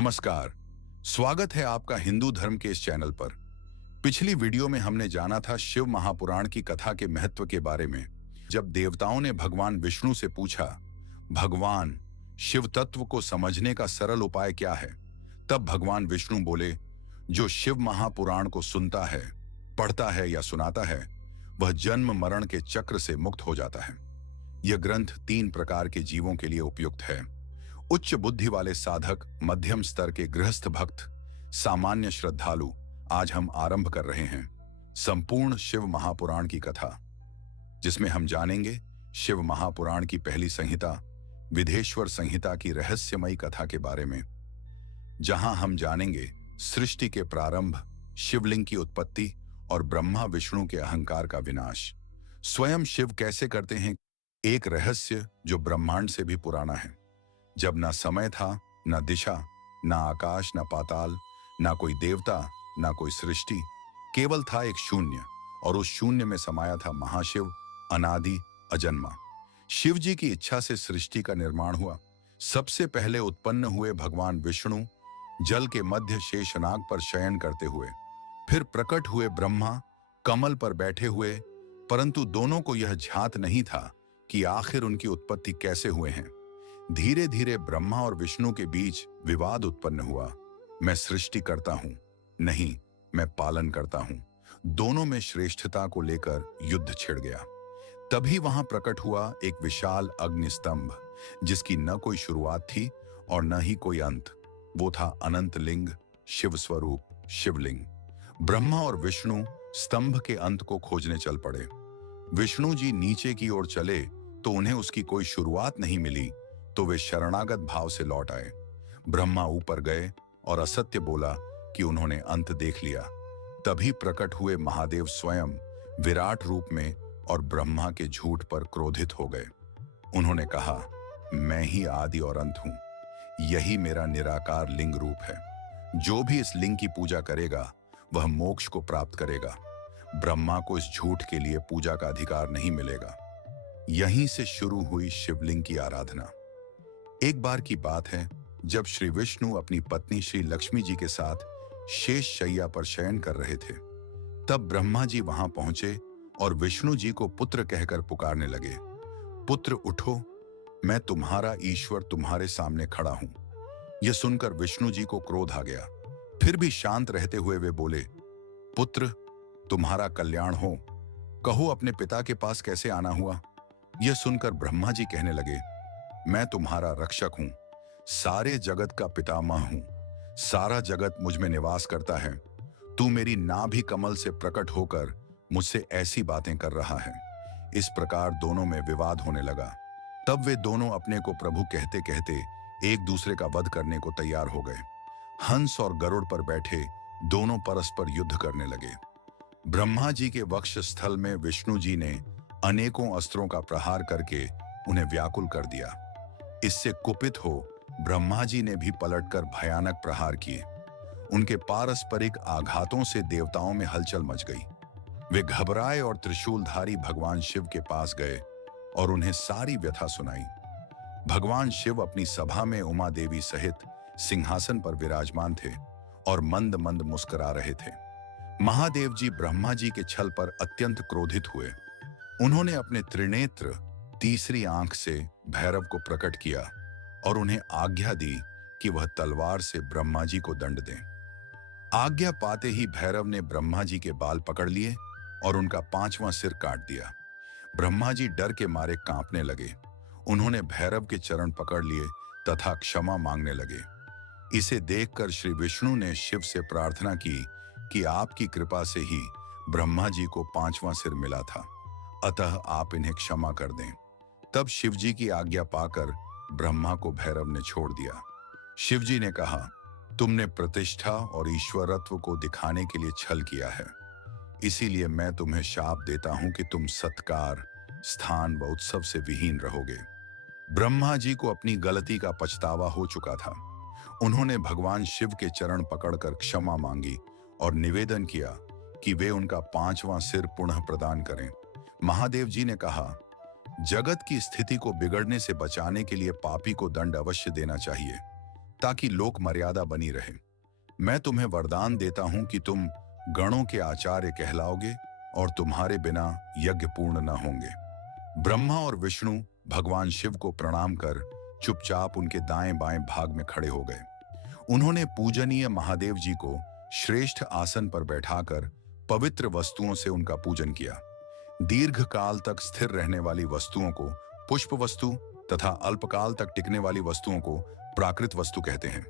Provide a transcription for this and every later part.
नमस्कार। स्वागत है आपका हिंदू धर्म के इस चैनल पर। पिछली वीडियो में हमने जाना था शिव महापुराण की कथा के महत्व के बारे में। जब देवताओं ने भगवान विष्णु से पूछा, भगवान, शिव तत्व को समझने का सरल उपाय क्या है, तब भगवान विष्णु बोले, जो शिव महापुराण को सुनता है, पढ़ता है या सुनाता है, वह जन्म मरण के चक्र से मुक्त हो जाता है। यह ग्रंथ 3 प्रकार के जीवों के लिए उपयुक्त है: उच्च बुद्धि वाले साधक, मध्यम स्तर के गृहस्थ भक्त, सामान्य श्रद्धालु। आज हम आरंभ कर रहे हैं संपूर्ण शिव महापुराण की कथा, जिसमें हम जानेंगे शिव महापुराण की पहली संहिता, विधेश्वर संहिता की रहस्यमयी कथा के बारे में, जहां हम जानेंगे सृष्टि के प्रारंभ, शिवलिंग की उत्पत्ति और ब्रह्मा विष्णु के अहंकार का विनाश। स्वयं शिव कैसे करते हैं, एक रहस्य जो ब्रह्मांड से भी पुराना है। जब ना समय था, ना दिशा, ना आकाश, ना पाताल, ना कोई देवता, ना कोई सृष्टि, केवल था एक शून्य, और उस शून्य में समाया था महाशिव, अनादि, अजन्मा। शिव जी की इच्छा से सृष्टि का निर्माण हुआ। सबसे पहले उत्पन्न हुए भगवान विष्णु, जल के मध्य शेषनाग पर शयन करते हुए। फिर प्रकट हुए ब्रह्मा, कमल पर बैठे हुए, परंतु दोनों को यह ज्ञात नहीं था कि आखिर उनकी उत्पत्ति कैसे हुए हैं। धीरे धीरे ब्रह्मा और विष्णु के बीच विवाद उत्पन्न हुआ। मैं सृष्टि करता हूं, नहीं, मैं पालन करता हूं। दोनों में श्रेष्ठता को लेकर युद्ध छिड़ गया। तभी वहां प्रकट हुआ एक विशाल अग्निस्तंभ, जिसकी न कोई शुरुआत थी और न ही कोई अंत। वो था अनंत लिंग, शिव स्वरूप, शिवलिंग। ब्रह्मा और विष्णु स्तंभ के अंत को खोजने चल पड़े। विष्णु जी नीचे की ओर चले तो उन्हें उसकी कोई शुरुआत नहीं मिली, तो वे शरणागत भाव से लौट आए। ब्रह्मा ऊपर गए और असत्य बोला कि उन्होंने अंत देख लिया। तभी प्रकट हुए महादेव स्वयं विराट रूप में और ब्रह्मा के झूठ पर क्रोधित हो गए। उन्होंने कहा, मैं ही आदि और अंत हूं, यही मेरा निराकार लिंग रूप है। जो भी इस लिंग की पूजा करेगा वह मोक्ष को प्राप्त करेगा। ब्रह्मा को इस झूठ के लिए पूजा का अधिकार नहीं मिलेगा। यहीं से शुरू हुई शिवलिंग की आराधना। एक बार की बात है, जब श्री विष्णु अपनी पत्नी श्री लक्ष्मी जी के साथ शेष शैया पर शयन कर रहे थे, तब ब्रह्मा जी वहां पहुंचे और विष्णु जी को पुत्र कहकर पुकारने लगे। पुत्र उठो, मैं तुम्हारा ईश्वर तुम्हारे सामने खड़ा हूं। यह सुनकर विष्णु जी को क्रोध आ गया। फिर भी शांत रहते हुए वे बोले, पुत्र, तुम्हारा कल्याण हो, कहो अपने पिता के पास कैसे आना हुआ। यह सुनकर ब्रह्मा जी कहने लगे, मैं तुम्हारा रक्षक हूं, सारे जगत का पितामह हूं, सारा जगत मुझ में निवास करता है। तू मेरी नाभि कमल से प्रकट होकर मुझसे ऐसी बातें कर रहा है। इस प्रकार दोनों में विवाद होने लगा। तब वे दोनों अपने को प्रभु कहते कहते एक दूसरे का वध करने को तैयार हो गए। हंस और गरुड़ पर बैठे दोनों परस्पर युद्ध करने लगे। ब्रह्मा जी के वक्ष स्थल में विष्णु जी ने अनेकों अस्त्रों का प्रहार करके उन्हें व्याकुल कर दिया। इससे कुपित हो ब्रह्मा जी ने भी पलटकर भयानक प्रहार किए। उनके पारस्परिक आघातों से देवताओं में हलचल मच गई। वे घबराए और त्रिशूलधारी भगवान शिव के पास गए और उन्हें सारी व्यथा सुनाई। भगवान शिव अपनी सभा में उमा देवी सहित सिंहासन पर विराजमान थे और मंद मंद मुस्कुरा रहे थे। महादेव जी ब्रह्मा जी के छल पर अत्यंत क्रोधित हुए। उन्होंने अपने त्रिनेत्र, तीसरी आंख से भैरव को प्रकट किया और उन्हें आज्ञा दी कि वह तलवार से ब्रह्मा जी को दंड दें। आज्ञा पाते ही भैरव ने ब्रह्मा जी के बाल पकड़ लिए और उनका 5वां सिर काट दिया। ब्रह्मा जी डर के मारे कांपने लगे। उन्होंने भैरव के चरण पकड़ लिए तथा क्षमा मांगने लगे। इसे देखकर श्री विष्णु ने शिव से प्रार्थना की कि आपकी कृपा से ही ब्रह्मा जी को 5वां सिर मिला था, अतः आप इन्हें क्षमा कर दें। तब शिव जी की आज्ञा पाकर ब्रह्मा को भैरव ने छोड़ दिया। शिव जी ने कहा, तुमने प्रतिष्ठा और ईश्वरत्व को दिखाने के लिए छल किया है, इसीलिए मैं तुम्हें शाप देता हूं कि तुम सत्कार, स्थान व उत्सव से विहीन रहोगे। ब्रह्मा जी को अपनी गलती का पछतावा हो चुका था। उन्होंने भगवान शिव के चरण पकड़कर क्षमा मांगी और निवेदन किया कि वे उनका 5वां सिर पुनः प्रदान करें। महादेव जी ने कहा, जगत की स्थिति को बिगड़ने से बचाने के लिए पापी को दंड अवश्य देना चाहिए। ताकि लोक मर्यादा बनी रहे। मैं तुम्हें वरदान देता हूं कि तुम गणों के आचार्य कहलाओगे और तुम्हारे बिना यज्ञ पूर्ण न होंगे। ब्रह्मा और विष्णु भगवान शिव को प्रणाम कर चुपचाप उनके दाएं बाएं भाग में खड़े हो गए। उन्होंने पूजनीय महादेव जी को श्रेष्ठ आसन पर बैठाकर पवित्र वस्तुओं से उनका पूजन किया। दीर्घ काल तक स्थिर रहने वाली वस्तुओं को पुष्प वस्तु तथा अल्पकाल तक टिकने वाली वस्तुओं को प्राकृत वस्तु कहते हैं।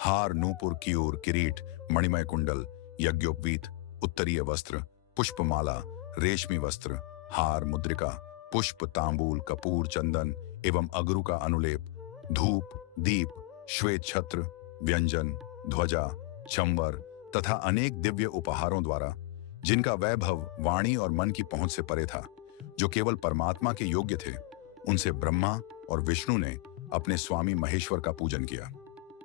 हार, नूपुर, कियूर, किरीट, मणिमय कुंडल, यज्ञोपवीत, उत्तरीय वस्त्र, पुष्पमाला, रेशमी वस्त्र, हार, मुद्रिका, पुष्प, तांबूल, कपूर, चंदन एवं अगरू का अनुलेप, धूप, दीप, श्वेत छत्र, व्यंजन, ध्वजा, चंवर तथा अनेक दिव्य उपहारों द्वारा, जिनका वैभव वाणी और मन की पहुंच से परे था, जो केवल परमात्मा के योग्य थे, उनसे ब्रह्मा और विष्णु ने अपने स्वामी महेश्वर का पूजन किया।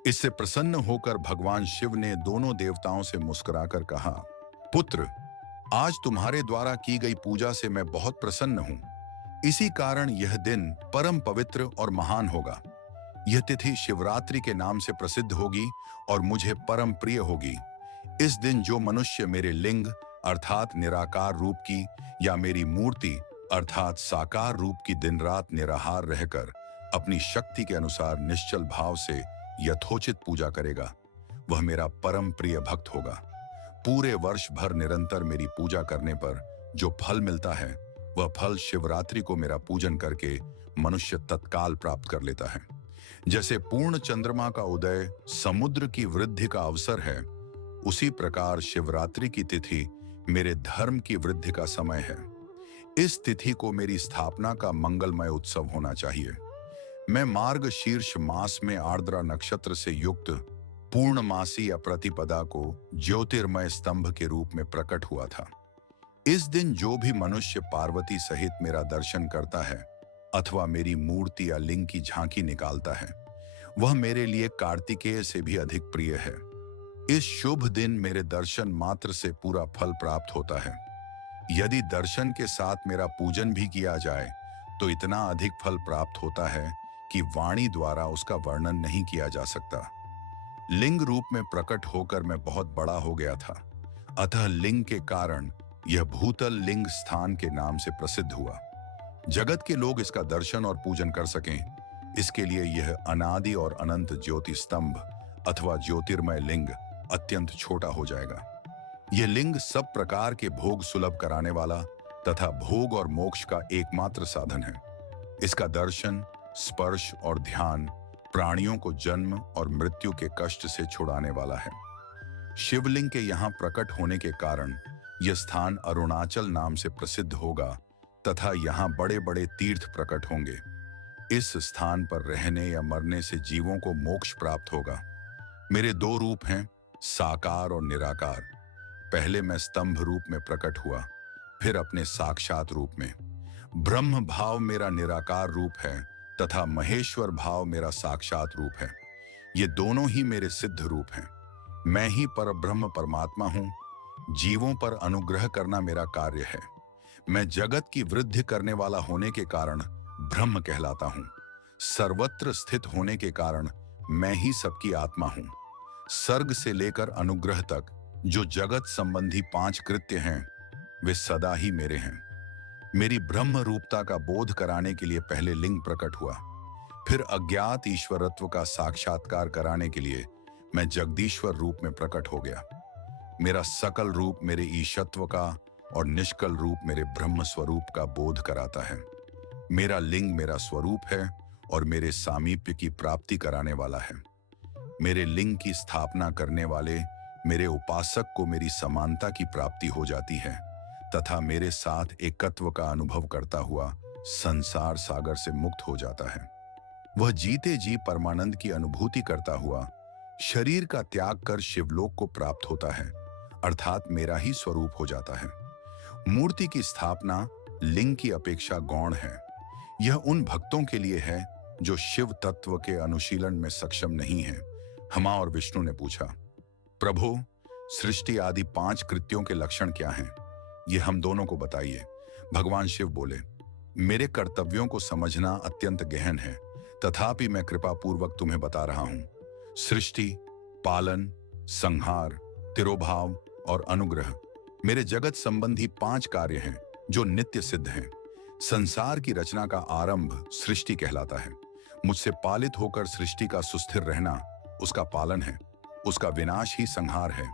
इससे प्रसन्न होकर भगवान शिव ने दोनों देवताओं से मुस्कुराकर कहा, पुत्र, आज तुम्हारे द्वारा की गई पूजा से मैं बहुत प्रसन्न हूं। इसी कारण यह दिन परम पवित्र और महान होगा। यह तिथि शिवरात्रि के नाम से प्रसिद्ध होगी और मुझे परम प्रिय होगी। इस दिन जो मनुष्य मेरे लिंग अर्थात निराकार रूप की या मेरी मूर्ति अर्थात साकार रूप की दिन रात निराहार रहकर अपनी शक्ति के अनुसार निश्चल भाव से यथोचित पूजा करेगा, वह मेरा परम प्रिय भक्त होगा। पूरे वर्ष भर निरंतर मेरी पूजा करने पर जो फल मिलता है, वह फल शिवरात्रि को मेरा पूजन करके मनुष्य तत्काल प्राप्त कर लेता है। जैसे पूर्ण चंद्रमा का उदय समुद्र की वृद्धि का अवसर है, उसी प्रकार शिवरात्रि की तिथि मेरे धर्म की वृद्धि का समय है। इस तिथि को मेरी स्थापना का मंगलमय उत्सव होना चाहिए। मैं मार्ग शीर्ष मास में आर्द्रा नक्षत्र से युक्त पूर्णमासी या प्रतिपदा को ज्योतिर्मय स्तंभ के रूप में प्रकट हुआ था। इस दिन जो भी मनुष्य पार्वती सहित मेरा दर्शन करता है अथवा मेरी मूर्ति या लिंग की झांकी निकालता है, वह मेरे लिए कार्तिकेय से भी अधिक प्रिय है। इस शुभ दिन मेरे दर्शन मात्र से पूरा फल प्राप्त होता है। यदि दर्शन के साथ मेरा पूजन भी किया जाए तो इतना अधिक फल प्राप्त होता है कि वाणी द्वारा उसका वर्णन नहीं किया जा सकता। लिंग रूप में प्रकट होकर मैं बहुत बड़ा हो गया था, अतः लिंग के कारण यह भूतल लिंग स्थान के नाम से प्रसिद्ध हुआ। जगत के लोग इसका दर्शन और पूजन कर सकें, इसके लिए यह अनादि और अनंत ज्योति स्तंभ अथवा ज्योतिर्मय लिंग अत्यंत छोटा हो जाएगा। यह लिंग सब प्रकार के भोग सुलभ कराने वाला तथा भोग और मोक्ष का एकमात्र साधन है। इसका दर्शन, स्पर्श और ध्यान प्राणियों को जन्म और मृत्यु के कष्ट से छुड़ाने वाला है। शिवलिंग के यहाँ प्रकट होने के कारण यह स्थान अरुणाचल नाम से प्रसिद्ध होगा तथा यहाँ बड़े बड़े तीर्थ प्रकट होंगे। इस स्थान पर रहने या मरने से जीवों को मोक्ष प्राप्त होगा। मेरे दो रूप हैं, साकार और निराकार। पहले मैं स्तंभ रूप में प्रकट हुआ, फिर अपने साक्षात रूप में। ब्रह्म भाव मेरा निराकार रूप है तथा महेश्वर भाव मेरा साक्षात रूप है। ये दोनों ही मेरे सिद्ध रूप हैं। मैं ही परब्रह्म परमात्मा हूँ। जीवों पर अनुग्रह करना मेरा कार्य है। मैं जगत की वृद्धि करने वाला होने के कारण ब्रह्म कहलाता हूँ। सर्वत्र स्थित होने के कारण मैं ही सबकी आत्मा हूँ। सर्ग से लेकर अनुग्रह तक जो जगत संबंधी 5 कृत्य हैं, वे सदा ही मेरे हैं। मेरी ब्रह्म रूपता का बोध कराने के लिए पहले लिंग प्रकट हुआ, फिर अज्ञात ईश्वरत्व का साक्षात्कार कराने के लिए मैं जगदीश्वर रूप में प्रकट हो गया। मेरा सकल रूप मेरे ईशत्व का और निष्कल रूप मेरे ब्रह्म स्वरूप का बोध कराता है। मेरा लिंग मेरा स्वरूप है और मेरे सामीप्य की प्राप्ति कराने वाला है। मेरे लिंग की स्थापना करने वाले मेरे उपासक को मेरी समानता की प्राप्ति हो जाती है तथा मेरे साथ एकत्व का अनुभव करता हुआ संसार सागर से मुक्त हो जाता है। वह जीते जी परमानंद की अनुभूति करता हुआ शरीर का त्याग कर शिवलोक को प्राप्त होता है, अर्थात मेरा ही स्वरूप हो जाता है। मूर्ति की स्थापना लिंग की अपेक्षा गौण है। यह उन भक्तों के लिए है जो शिव तत्व के अनुशीलन में सक्षम नहीं है। हमा और विष्णु ने पूछा, प्रभु, सृष्टि आदि 5 कृत्यों के लक्षण क्या हैं? ये हम दोनों को बताइए। भगवान शिव बोले, मेरे कर्तव्यों को समझना अत्यंत गहन है, तथापि मैं कृपा पूर्वक तुम्हें बता रहा हूं। सृष्टि, पालन, संहार, तिरोभाव और अनुग्रह मेरे जगत संबंधी 5 कार्य हैं जो नित्य सिद्ध हैं। संसार की रचना का आरंभ सृष्टि कहलाता है। मुझसे पालित होकर सृष्टि का सुस्थिर रहना उसका पालन है, उसका विनाश ही संहार है।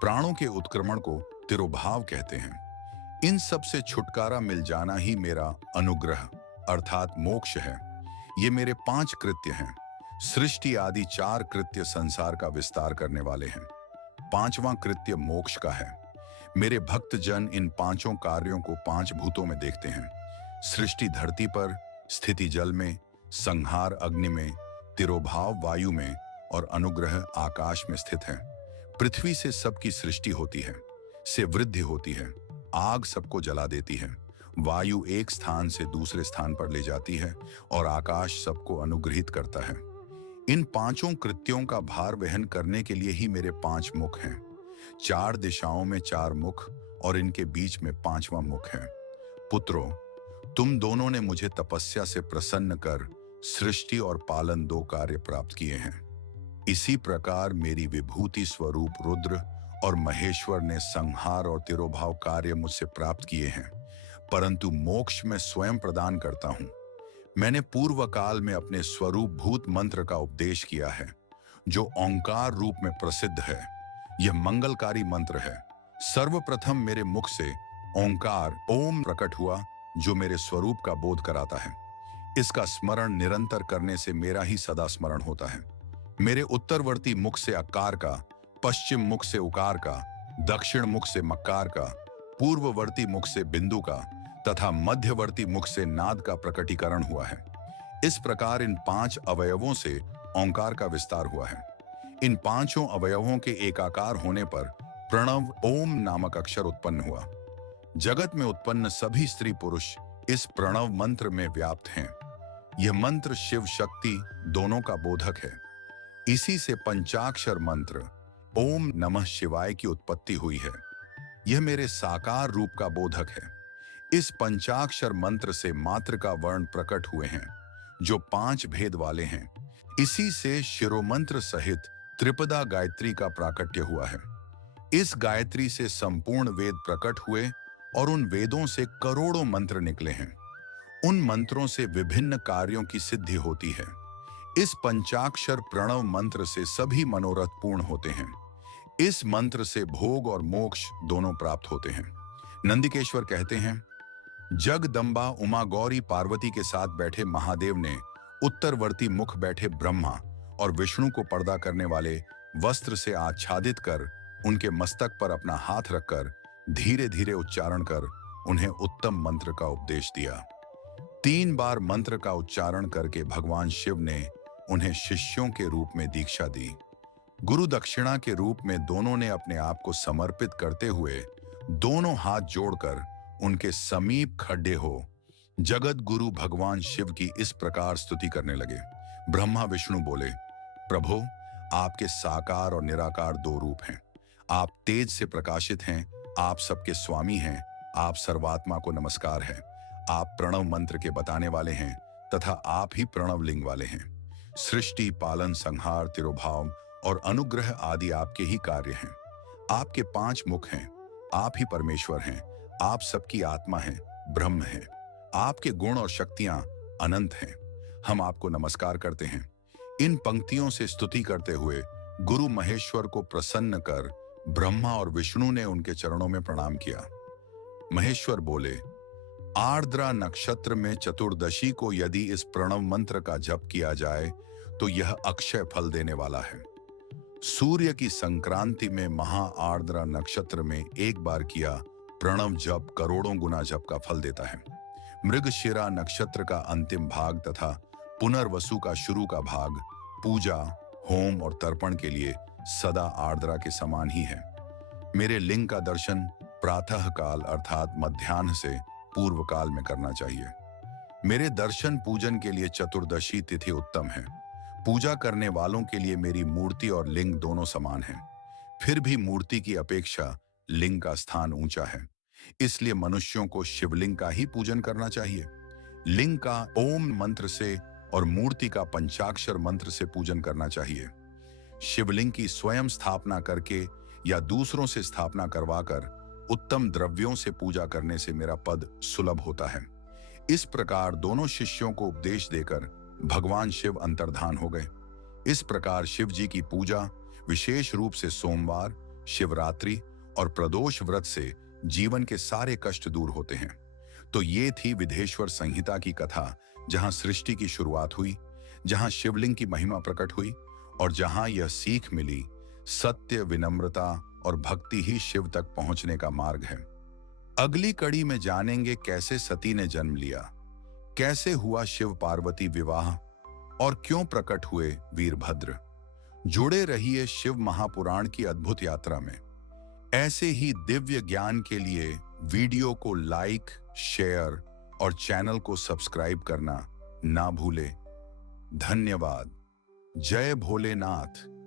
प्राणों के उत्क्रमण को तिरोभाव कहते हैं। इन सब से छुटकारा मिल जाना ही मेरा अनुग्रह अर्थात मोक्ष है। ये मेरे 5 कृत्य हैं। सृष्टि आदि 4 कृत्य संसार का विस्तार करने वाले हैं। 5वां कृत्य मोक्ष का है। मेरे भक्त जन इन 5 कार्यों को 5 भूतों में देखते हैं। सृष्टि धरती पर, स्थिति जल में, संहार अग्नि में, तिरोभाव वायु में और अनुग्रह आकाश में स्थित है। पृथ्वी से सबकी सृष्टि होती है, से वृद्धि होती है। आग सबको जला देती है, वायु एक स्थान से दूसरे स्थान पर ले जाती है और आकाश सबको अनुग्रहित करता है। इन 5 कृत्यों का भार वहन करने के लिए ही मेरे 5 मुख हैं। 4 दिशाओं में 4 मुख और इनके बीच में 5वां मुख है। पुत्रों, तुम दोनों ने मुझे तपस्या से प्रसन्न कर सृष्टि और पालन 2 कार्य प्राप्त किए हैं। इसी प्रकार मेरी विभूति स्वरूप रुद्र और महेश्वर ने संहार और तिरोभाव कार्य मुझसे प्राप्त किए हैं, परंतु मोक्ष में स्वयं प्रदान करता हूं। मैंने पूर्व काल में अपने स्वरूप भूत मंत्र का उपदेश किया है, जो ओंकार रूप में प्रसिद्ध है। यह मंगलकारी मंत्र है। सर्वप्रथम मेरे मुख से ओंकार ओम प्रकट हुआ, जो मेरे स्वरूप का बोध कराता है। इसका स्मरण निरंतर करने से मेरा ही सदा स्मरण होता है। मेरे उत्तरवर्ती मुख से अकार का, पश्चिम मुख से उकार का, दक्षिण मुख से मक्कार का, पूर्ववर्ती मुख से बिंदु का तथा मध्यवर्ती मुख से नाद का प्रकटीकरण हुआ है। इस प्रकार इन 5 अवयवों से ओंकार का विस्तार हुआ है। इन 5 अवयवों के एकाकार होने पर प्रणव ओम नामक अक्षर उत्पन्न हुआ। जगत में उत्पन्न सभी स्त्री पुरुष इस प्रणव मंत्र में व्याप्त हैं। यह मंत्र शिव शक्ति दोनों का बोधक है। इसी से पंचाक्षर मंत्र ओम नमः शिवाय की उत्पत्ति हुई है। यह मेरे साकार रूप का बोधक है। इस पंचाक्षर मंत्र से मात्र का वर्ण प्रकट हुए हैं, जो 5 भेद वाले हैं। इसी से शिरोमंत्र सहित त्रिपदा गायत्री का प्राकट्य हुआ है। इस गायत्री से संपूर्ण वेद प्रकट हुए और उन वेदों से करोड़ों मंत्र निकले हैं। उन मंत्रों से विभिन्न कार्यों की सिद्धि होती है। इस पंचाक्षर प्रणव मंत्र से सभी मनोरथ पूर्ण होते हैं। इस मंत्र से भोग और मोक्ष दोनों प्राप्त होते हैं। नंदिकेश्वर कहते हैं, जगदम्बा उमा गौरी पार्वती के साथ बैठे महादेव ने उत्तरवर्ती मुख बैठे ब्रह्मा और विष्णु को पर्दा करने वाले वस्त्र से आच्छादित कर उनके मस्तक पर अपना हाथ रखकर धीरे धीरे उच्चारण कर उन्हें उत्तम मंत्र का उपदेश दिया। 3 बार मंत्र का उच्चारण करके भगवान शिव ने उन्हें शिष्यों के रूप में दीक्षा दी। गुरु दक्षिणा के रूप में दोनों ने अपने आप को समर्पित करते हुए दोनों हाथ जोड़कर उनके समीप खड़े हो जगत गुरु भगवान शिव की इस प्रकार स्तुति करने लगे। ब्रह्मा विष्णु बोले, प्रभु, आपके साकार और निराकार 2 रूप हैं। आप तेज से प्रकाशित हैं, आप सबके स्वामी हैं, आप सर्वात्मा को नमस्कार है। आप प्रणव मंत्र के बताने वाले हैं तथा आप ही प्रणव लिंग वाले हैं। सृष्टि, पालन, संहार, तिरोभाव और अनुग्रह आदि आपके ही कार्य हैं। आपके 5 मुख हैं। आप ही परमेश्वर हैं। आप सबकी आत्मा हैं, ब्रह्म हैं। आपके गुण और शक्तियां अनंत हैं। हम आपको नमस्कार करते हैं। इन पंक्तियों से स्तुति करते हुए गुरु महेश्वर को प्रसन्न कर ब्रह्मा और विष्णु ने उनके चरणों में प्रणाम किया। महेश्वर बोले, आर्द्रा नक्षत्र में चतुर्दशी को यदि इस प्रणव मंत्र का जप किया जाए तो यह अक्षय फल देने वाला है। सूर्य की संक्रांति में महा आर्द्रा नक्षत्र में एक बार किया प्रणव जप करोड़ों गुना जप का फल देता है। मृगशिरा नक्षत्र का अंतिम भाग तथा पुनर्वसु का शुरू का भाग पूजा, होम और तर्पण के लिए सदा आर्द्रा के समान ही है। मेरे लिंग का दर्शन प्रातः काल अर्थात मध्याह्न से पूर्व काल में करना चाहिए। मेरे दर्शन पूजन के लिए चतुर्दशी तिथि उत्तम है। पूजा करने वालों के लिए मेरी मूर्ति और लिंग दोनों समान हैं। फिर भी मूर्ति की अपेक्षा लिंग का स्थान ऊंचा है, इसलिए मनुष्यों को शिवलिंग का ही पूजन करना चाहिए। लिंग का ओम मंत्र से और मूर्ति का पंचाक्षर मंत्र से पूजन करना चाहिए। शिवलिंग की स्वयं स्थापना करके या दूसरों से स्थापना करवाकर उत्तम द्रव्यों से पूजा करने से मेरा पद सुलभ होता है। इस प्रकार दोनों शिष्यों को उपदेश देकर भगवान शिव अंतर्धान हो गए। इस प्रकार शिव जी की पूजा विशेष रूप से सोमवार, शिवरात्रि और प्रदोष व्रत से जीवन के सारे कष्ट दूर होते हैं। तो ये थी विधेश्वर संहिता की कथा, जहां सृष्टि की शुरुआत हुई, जहां शिवलिंग की महिमा प्रकट हुई और जहां यह सीख मिली, सत्य, विनम्रता और भक्ति ही शिव तक पहुंचने का मार्ग है। अगली कड़ी में जानेंगे कैसे सती ने जन्म लिया, कैसे हुआ शिव पार्वती विवाह और क्यों प्रकट हुए वीरभद्र। जुड़े रहिए शिव महापुराण की अद्भुत यात्रा में। ऐसे ही दिव्य ज्ञान के लिए वीडियो को लाइक, शेयर और चैनल को सब्सक्राइब करना ना भूले। धन्यवाद। जय भोलेनाथ।